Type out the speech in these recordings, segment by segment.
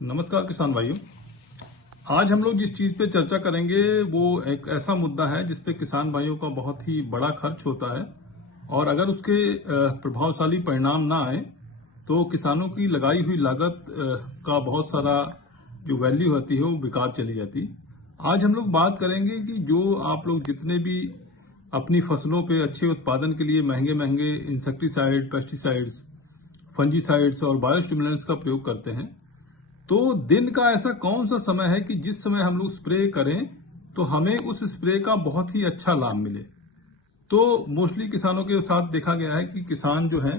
नमस्कार किसान भाइयों। आज हम लोग जिस चीज पे चर्चा करेंगे वो एक ऐसा मुद्दा है जिसपे किसान भाइयों का बहुत ही बड़ा खर्च होता है और अगर उसके प्रभावशाली परिणाम ना आए तो किसानों की लगाई हुई लागत का बहुत सारा जो वैल्यू होती है वो बेकार चली जाती। आज हम लोग बात करेंगे कि जो आप लोग जितने भी अपनी फसलों पे अच्छे उत्पादन के लिए महंगे महंगे इंसेक्टिसाइड, पेस्टिसाइड्स, फंजीसाइड्स और बायोस्टिमुलेंट्स का प्रयोग करते हैं, तो दिन का ऐसा कौन सा समय है कि जिस समय हम लोग स्प्रे करें तो हमें उस स्प्रे का बहुत ही अच्छा लाभ मिले। तो मोस्टली किसानों के साथ देखा गया है कि किसान जो है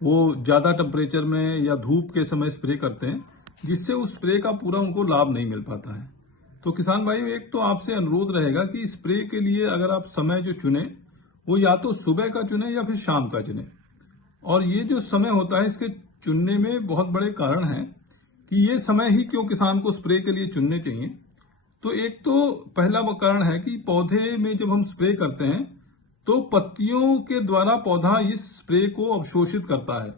वो ज्यादा टेम्परेचर में या धूप के समय स्प्रे करते हैं, जिससे उस स्प्रे का पूरा उनको लाभ नहीं मिल पाता है। तो किसान भाई, एक तो आपसे अनुरोध रहेगा कि स्प्रे के लिए अगर आप समय जो चुने वो या तो सुबह का चुने या फिर शाम का चुने। और ये जो समय होता है इसके चुनने में बहुत बड़े कारण हैं कि ये समय ही क्यों किसान को स्प्रे के लिए चुनने चाहिए। तो एक तो पहला वो कारण है कि पौधे में जब हम स्प्रे करते हैं तो पत्तियों के द्वारा पौधा इस स्प्रे को अवशोषित करता है।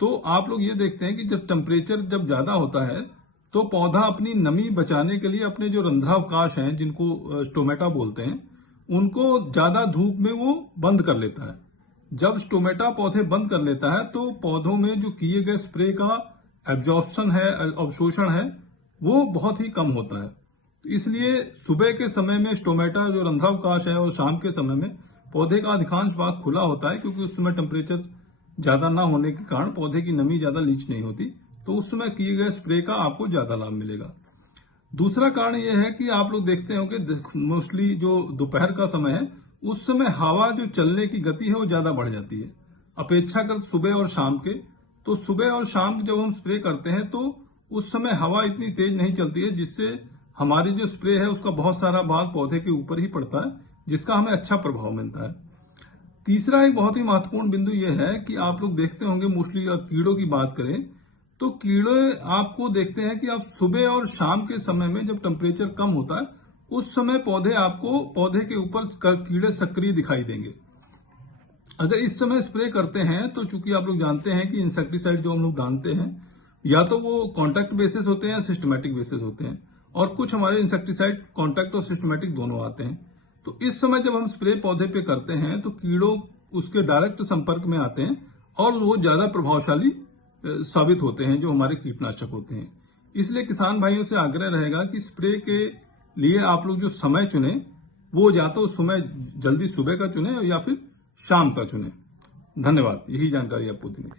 तो आप लोग ये देखते हैं कि जब टेम्परेचर जब ज्यादा होता है तो पौधा अपनी नमी बचाने के लिए अपने जो रंध्रावकाश हैं, जिनको स्टोमेटा बोलते हैं, उनको ज्यादा धूप में वो बंद कर लेता है। जब स्टोमेटा पौधे बंद कर लेता है तो पौधों में जो किए गए स्प्रे का एब्जॉर्प्शन है, अवशोषण है, वो बहुत ही कम होता है। तो इसलिए सुबह के समय में स्टोमेटा जो रंध्रावकाश है और शाम के समय में पौधे का अधिकांश भाग खुला होता है, क्योंकि उस समय टेम्परेचर ज्यादा ना होने के कारण पौधे की नमी ज्यादा लीच नहीं होती, तो उस समय किए गए स्प्रे का आपको ज्यादा लाभ मिलेगा। दूसरा कारण यह है कि आप लोग देखते होंगे मोस्टली जो दोपहर का समय है उस समय हवा जो चलने की गति है वो ज्यादा बढ़ जाती है अपेक्षाकृत सुबह और शाम के। तो सुबह और शाम जब हम स्प्रे करते हैं तो उस समय हवा इतनी तेज नहीं चलती है, जिससे हमारी जो स्प्रे है उसका बहुत सारा भाग पौधे के ऊपर ही पड़ता है, जिसका हमें अच्छा प्रभाव मिलता है। तीसरा एक बहुत ही महत्वपूर्ण बिंदु यह है कि आप लोग देखते होंगे मोस्टली कीड़ों की बात करें तो कीड़े आपको देखते हैं कि आप सुबह और शाम के समय में जब टेम्परेचर कम होता है उस समय पौधे के ऊपर कीड़े सक्रिय दिखाई देंगे। अगर इस समय स्प्रे करते हैं तो चूंकि आप लोग जानते हैं कि इंसेक्टिसाइड जो हम लोग डालते हैं या तो वो कॉन्टैक्ट बेसिस होते हैं या सिस्टमैटिक बेसिस होते हैं, और कुछ हमारे इंसेक्टिसाइड कॉन्टैक्ट और सिस्टमैटिक दोनों आते हैं। तो इस समय जब हम स्प्रे पौधे पे करते हैं तो कीड़ों उसके डायरेक्ट संपर्क में आते हैं और वो ज्यादा प्रभावशाली साबित होते हैं जो हमारे कीटनाशक होते हैं। इसलिए किसान भाइयों से आग्रह रहेगा कि स्प्रे के लिए आप लोग जो समय चुने वो या तो समय जल्दी सुबह का चुने या फिर शाम का चुने। धन्यवाद। यही जानकारी आपको देनी थी।